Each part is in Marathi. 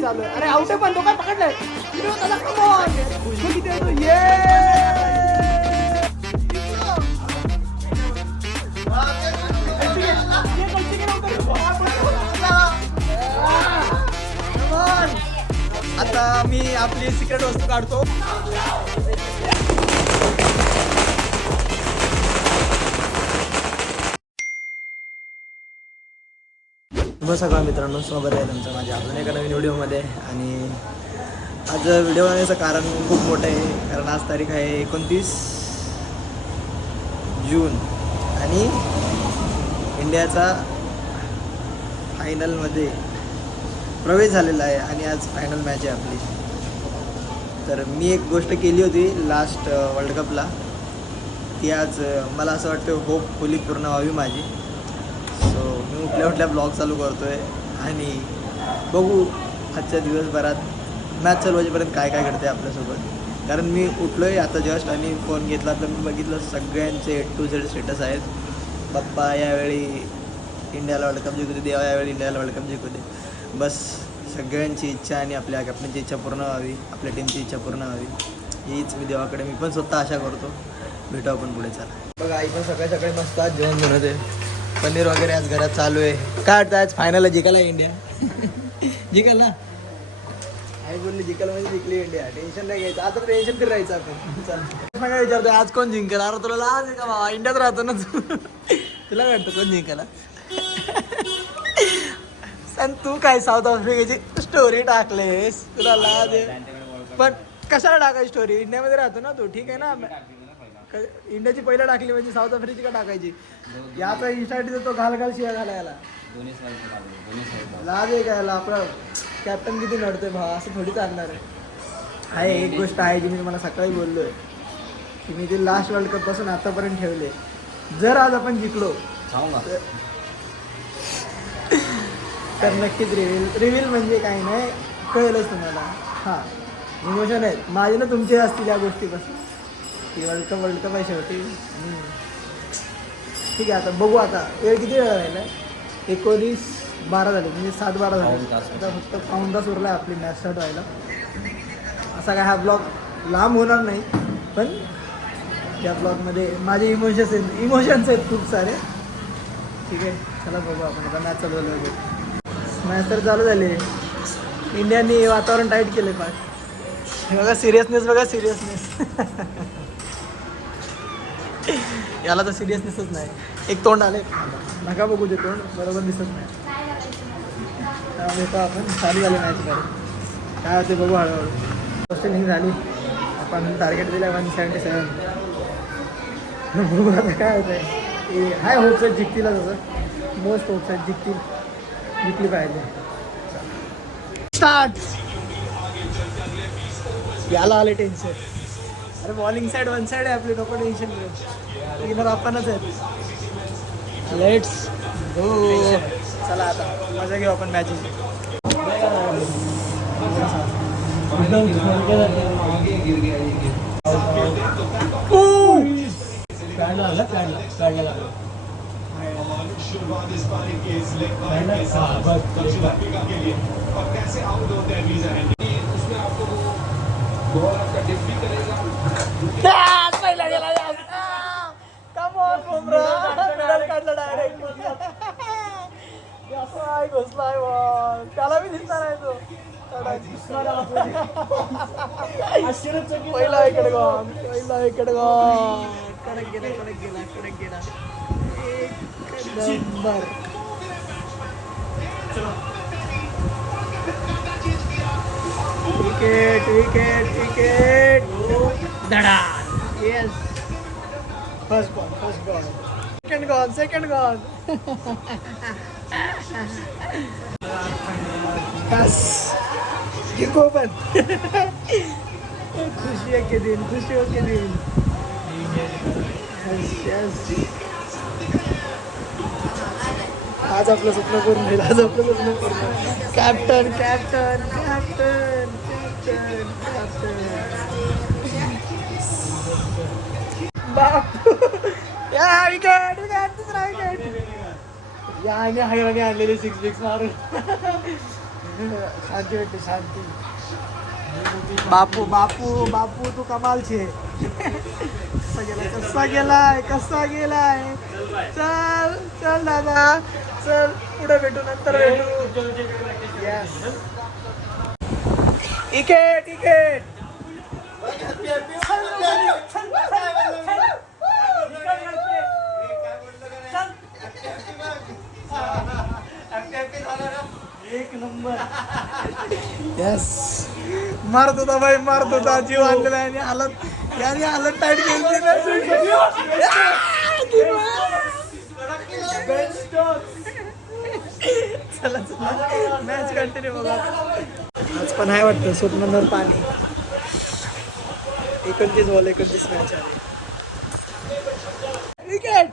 चालू अरे आउट पण तो काय पकडलाय आता मी आपली सिक्रेट वस्तू काढतो. शुभ सकाळ मित्रांनो, स्वागत आहे तुमचं माझ्या अजून एका नवीन व्हिडिओमध्ये. आणि आज व्हिडिओ बनवण्याचं कारण खूप मोठं आहे, कारण आज तारीख आहे 29 जून आणि इंडियाचा फायनलमध्ये प्रवेश झालेला आहे आणि आज फायनल मॅच आहे आपली. तर मी एक गोष्ट केली होती लास्ट वर्ल्ड कपला, ती आज मला असं वाटतं होपफुली पूर्ण व्हावी माझी. सो मी उठल्या ब्लॉग चालू करतो आहे आणि बघू आजच्या दिवसभरात मॅच चालू वाजेपर्यंत काय काय घडते आपल्यासोबत. कारण मी उठलो आहे आता जस्ट आणि फोन घेतला तर मी बघितलं सगळ्यांचे A to Z स्टेटस आहेत. पप्पा यावेळी इंडियाला वर्ल्ड कप जिंकू दे, देवा यावेळी इंडियाला वर्ल्ड कप जिंकू दे. बस सगळ्यांची इच्छा आणि आपल्या कॅप्टनची इच्छा पूर्ण व्हावी, आपल्या टीमची इच्छा पूर्ण व्हावी, हीच मी देवाकडे मी पण स्वतः आशा करतो. भेटू आपण पुढे. चला बघा, आई पण सकाळी मस्त आज जेवण बनवते, पनीर वगैरे आज घरात चालू आहे. काय वाटतं आज फायनलला जिंकायला इंडिया? जिंकल ना? आई बोलली जिंकल म्हणजे जिंकली इंडिया, टेन्शन नाही घ्यायचं. आता टेन्शन फिर राहायचं आपण. चला काय विचारतो आज कोण जिंकेल? अरे तुला लाज आहे का बाबा, इंडियात राहतो ना तुला काय वाटतं कोण जिंकायला? आणि तू काय साऊथ आफ्रिकेची स्टोरी टाकलेस, तुला लाज आहे? पण कशाला टाकायची स्टोरी? इंडियामध्ये राहतो ना तू, ठीक आहे ना. इंडियाची पहिला टाकली म्हणजे साऊथ आफ्रिकेची का टाकायची? याचा इन्स्टासाठी तो घाल शिया घालायला लाज आहे का याला? आपला कॅप्टन किती नडतोय भावा, असं थोडी चालणार आहे. एक गोष्ट आहे जी मी तुम्हाला सकाळी बोललोय की मी ते लास्ट वर्ल्ड कप पासून आतापर्यंत ठेवले. जर आज आपण जिंकलो तर नक्कीच रिव्हील म्हणजे काही नाही, कळेलच तुम्हाला. हां, इमोशन आहेत माझे ना, तुमचे असतील या गोष्टीपासून की वर्ल्ड कप आहे शेवटी. ठीक आहे, आता बघू. आता वेळ किती वेळ राहिला? 19:12 झाले, म्हणजे 7:12 झाले. आता फक्त पाऊण तास उरला आहे आपली मॅच स्टार्ट व्हायला. असा काय हा ब्लॉग लांब होणार नाही, पण या ब्लॉगमध्ये माझे इमोशन्स आहेत खूप सारे. ठीक आहे, चला बघू आपण. आता मॅच चालू झालं वगैरे, मॅच तर चालू झाले. इंडियाने वातावरण टाईट केले पाठ. हे बघा सिरियसनेस, बघा सिरियसनेस. याला तर सिरियसनेसच नाही. एक तोंड आले, नका बघू ते तोंड, बरोबर दिसत नाही. त्यामुळे आपण चालू झाले मॅच कडे. काय होते बघू हळूहळू. फर्स्ट इनिंग झाली, आपण टार्गेट दिला 177. बघू आता काय होतं आहे. हाय होप्स आहेत जिंकतीला, तसं मोस्ट होप्स आहेत जिंकली पाहिजे. स्टार्ट. याला आले टेन्शन. अरे बॉलिंग साईड वन साईड आहे आपली, नको टेन्शन घेऊ. विनर आपणच आहेत. Let's go. चला आता मजा घेऊ आपण मॅचची. पहिला गेला. कम ऑन बुमराह, काढला डायरेक्ट. घुसलाय बॉल, त्याला मी दिसणार आहे तो. पहिला इकडे गॉन, कडक गेला. एक नंबर. विकेट धडा. Yes, first ball. Second gone. बस जिंको पण. खुशियों के दिन. आज आपलं स्वप्न पूर्ण होईल. कॅप्टन. बाप. या विकेट. या आणि हैराणी आणलेली 6 फिक्स मारून शांती भेटते शांती. बापू बापू बापू तू कमाल छे. कसा गेलाय. चल चल दादा चल, पुढे भेटू नंतर भेटू. Yes ticket. एक नंबर. यस मारत होता भाई, मारत होता. जीव आणलेला आहे याने हालत टाईट केली ना. चला चला मॅच कंटिन्यू बघा. आज पण आहे वाटतं स्वप्नांवर पाणी. 29 बॉल 29 मॅच आहे. विकेट.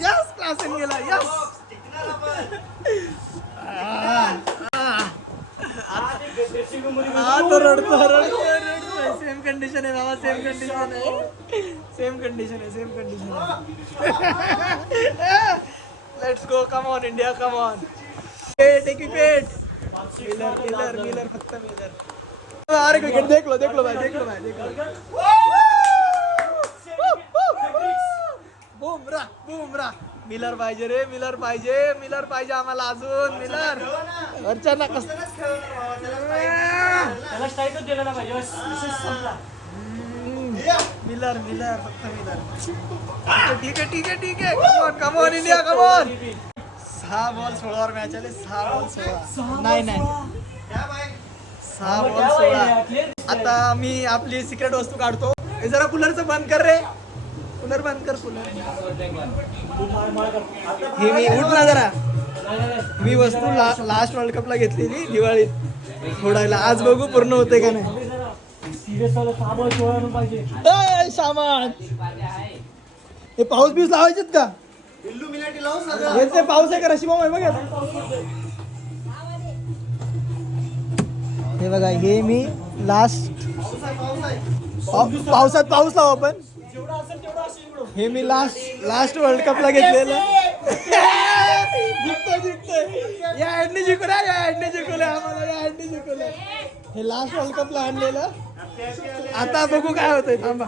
यस क्लासन गेला. यस तो रडतो. सेम कंडिशन आहे बाबा, सेम कंडिशन आहे. Let's go. Come on India, come on. Take wicket. Miller फक्त मिलर. अरे क्रिकेट देख लो भाई. बुमरा. मिलर पाहिजे रे, मिलर पाहिजे आम्हाला अजून. मिलर वरच्या कस मिलर फक्त मिलर. ठीक आहे. कम on India, come on. 6 ball 16 match आले. 6 बॉल 16 नाही 6 बॉल 16. आता मी आपली सिक्रेट वस्तू काढतो. हे जरा कूलरचं बंद कर रे. कूलर बंद कर. हे मी उठ ना जरा. मी वस्तू लास्ट वर्ल्ड कपला घेतलेली दिवाळीत फोडायला. आज बघू पूर्ण होते का नाही. सामान हे पाऊस बीस लावायचेत का? हे पाऊस आहे का रशी बॉम्ब आहे बघा. हे बघा, हे मी लास्ट पावसात पाऊस लावू आपण. हे मी लास्ट वर्ल्ड कपला घेतलेलं. जिंकतोय या ऍडने जिंकवलं आम्हाला. हे लास्ट वर्ल्ड कपला आणलेलं. आता बघू काय होतंय. थांबा.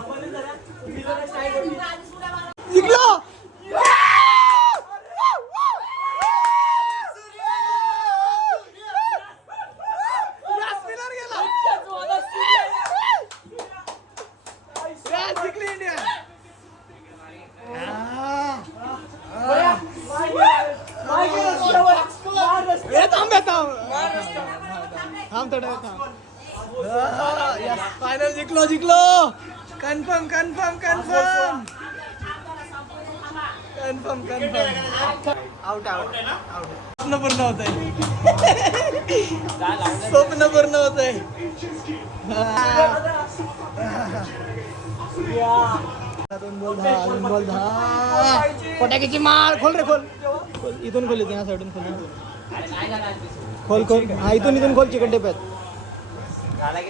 जिंकलो. जिंकली इंडिया. फायनल जिंकलो. कन्फर्म. आउट. स्वप्न पूर्ण होत आहे. दोन बॉल 10. पटाक्याची मार. खोल. इथून खोल. या साईडून खोल. हा इथून खोल. चिकन टेप आहेत.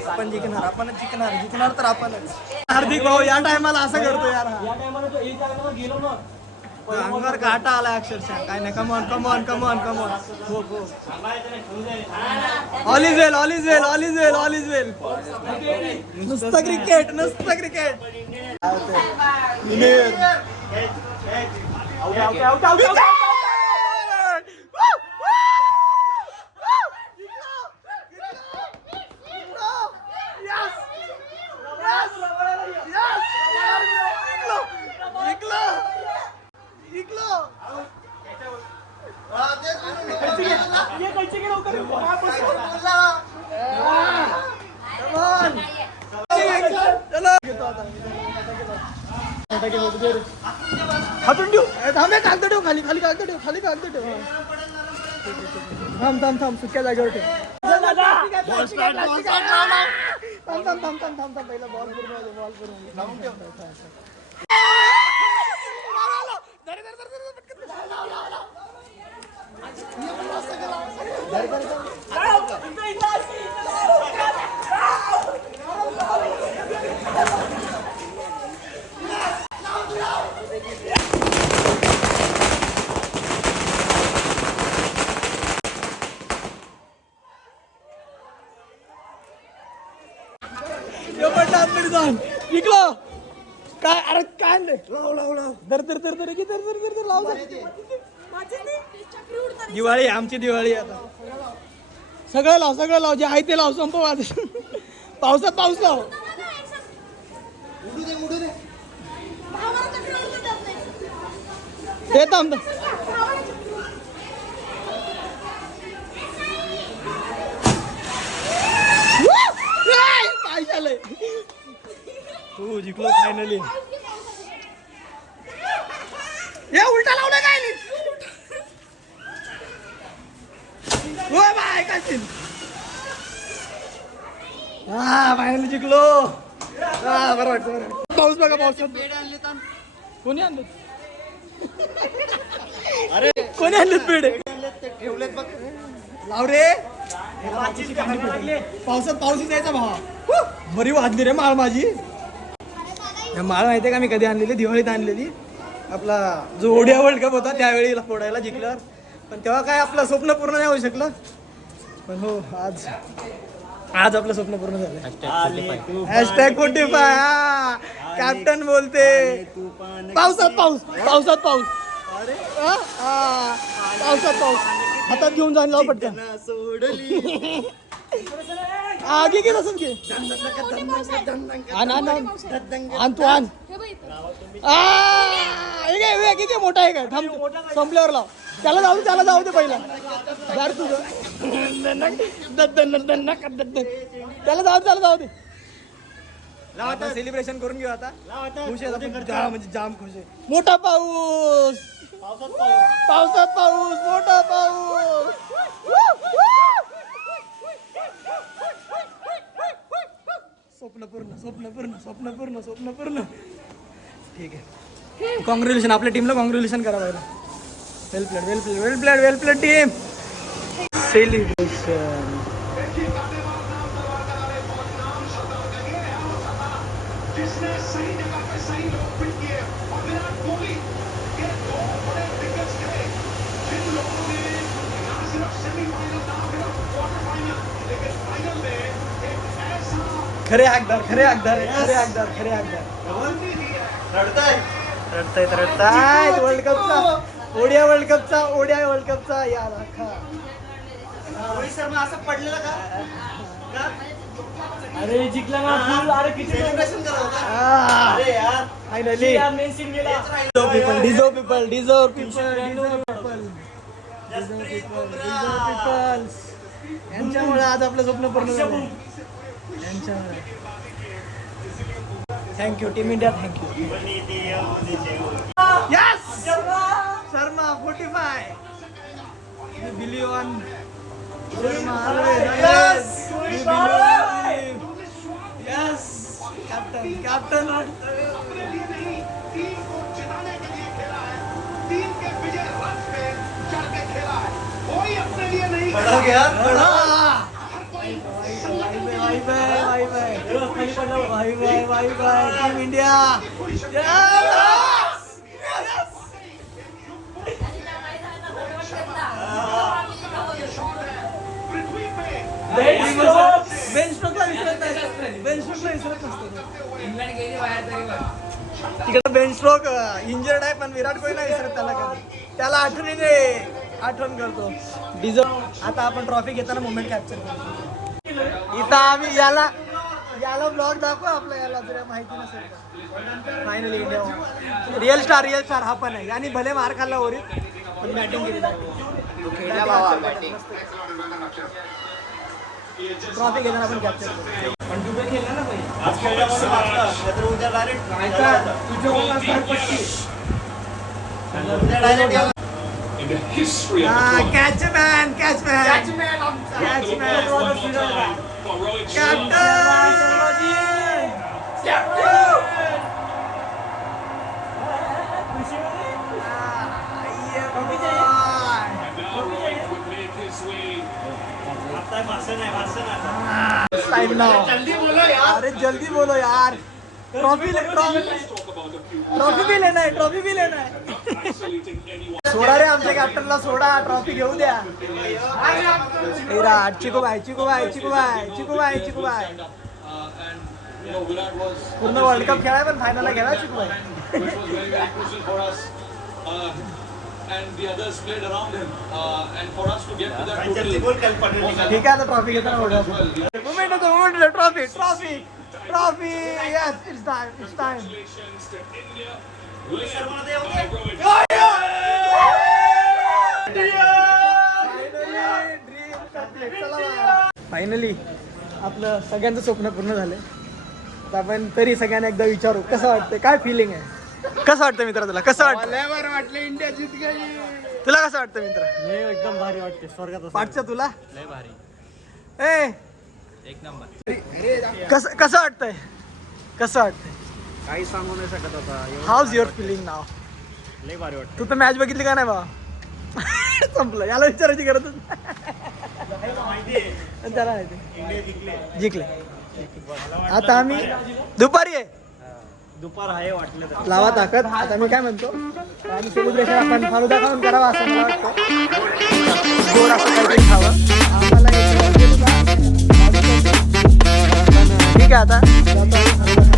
आपण जिंकणार तर आपणच. हार्दिक भाऊ या टायमाला असं करतो यार. अंगावर घाटा आला अक्षरशः. काय नाही. कमॉन. हो. ऑल इज वेल. नुसतं क्रिकेट. हातून ठेव. कागद ठेव खाली. थांब. सुक्या जागेवर ठेव. थांब. पहिला बॉल पूर्ण ठेव. तरी जाऊन जिंकलो. काय अरे काय नाही लाव लाव लाव दर दर दर दर दर दर दर लाव. दिवाळी आमची दिवाळी आता. सगळं लाव जे आहे ते लाव संपव आज. पावसात पाऊस लाव. ते थांब काय झालंय. तू जिंकलो फायनली. हे उलटा लावलं काय नाही. बाय काय हा फायनली जिंकलो. हा बरं वाटतं. पाऊस बघा पावसात. पेढे आणले कोणी आणले. अरे कोणी आणलेत पेढे. ठेवलेत बघ लाव रे. पावसात पाऊसच यायचा भावा. बरी वाजली रे माळ माझी. माळ माहितीये का मी कधी आणलेली. दिवाळीत आणलेली. आपला जो ओडिया वर्ल्ड कप होता त्यावेळी फोडायला जिंकल्यावर. पण तेव्हा काय आपलं स्वप्न पूर्ण नाही होऊ शकलं. पण हो आज आपलं स्वप्न पूर्ण झालं. हॅशटॅग 45. कॅप्टन बोलते पावसात पाऊस. पावसात पाऊस हातात घेऊन जाऊन लाव पटकन. आगे गेला असं घे. आण तू आण. मोठा आहे काय थांब संपल्यावर लाव. त्याला जाऊ दे पहिला. यार तुझं त्याला जाऊ दे. आता सेलिब्रेशन करून घेऊ आता. खुश आहे म्हणजे जाम खुश आहे. मोठा पाऊस. पावसात पाऊस. मोठा पाऊस. स्वप्न पूर्ण. ठीक आहे. कॉंग्रॅच्युलेशन आपल्या टीमला. कॉंग्रॅच्युलेशन करा पाहिजे. वेल प्लेड टीम. सेलिब्रेशन. खरे हकदार. रडतायत वर्ल्ड कपचा. ओडिया वर्ल्ड कपचा यार अख्खा. रोहित शर्मा असं पडलेला का. अरे जिंकला ना फुल. अरे किती सेलिब्रेशन करा. अरे यार फायनली डिझर्व पीपल. यांच्यामुळे आज आपलं स्वप्न पूर्ण झालं. Thank you team India. Thank you. Yes Sharma 45. We believe on Sharma always. Yes. Captain. बड़ा गया. Bye team India. तिकडे बेन स्ट्रोक इंजर्ड आहे पण विराट कोहली नाही विसरत त्याला कधी. त्याला आठवण करतो. डिझर्व. आता आपण ट्रॉफी घेताना मोमेंट कॅप्चर करतो. इथं आम्ही याला ब्लॉग दाखव आपला. याला जरा माहिती नसेल. फायनली इंडिया रिअल स्टार हा पण आहे. आणि भले मार खाल्ला ओरीत पण बॅटिंग केली. ट्रॉफी घेताना आपण कॅप्चर करतो. पण तू काय खेळला ना भाई. आज खेळल्यावर उद्या डायरेक्ट कॅच मॅन. अरे जल्दी बोलो यार. ट्रॉफी भी लेना है. सोडा रे आमच्या कॅप्टनला. सोडा. ट्रॉफी घेऊ द्या. चिकू बाय. पूर्ण वर्ल्ड कप खेळाय पण फायनलला खेळायला चुकलोय. ठीक आहे आता ट्रॉफी घेताना moment trophy trophy trophy yes it's time it's time. Finally आपलं सगळ्यांचं स्वप्न पूर्ण झालं. आता आपण तरी सगळ्यांना एकदा विचारू कसं वाटतंय, काय फिलिंग आहे, कसं वाटतं मित्र तुला, कसं वाटतं? वाटलं इंडिया जीत गई. तुला कसं वाटतं मित्र? एकदम भारी वाटते स्वर्गात. पाठचं तुला लय भारी ए एक नंबर. कसं कसं वाटतंय, कसं वाटतंय? काही सांगू नाही शकत आता. हाऊज युअर फिलिंग नाव? लय भारी वाटतं. तू तर मॅच बघितली का नाही बाबा? संपलं, याला विचारायची गरजच नाही. त्याला माहिती जिंकले. आता आम्ही दुपारी आहे, दुपार आहे वाटलं तर. लावा ताकद. आता मी काय म्हणतो, आणि सेलिब्रेशन आपण फालुदा खाऊन करावा असं मला वाटतं. गोड असं काहीतरी खावं आम्हाला. ठीक आहे आता जातो.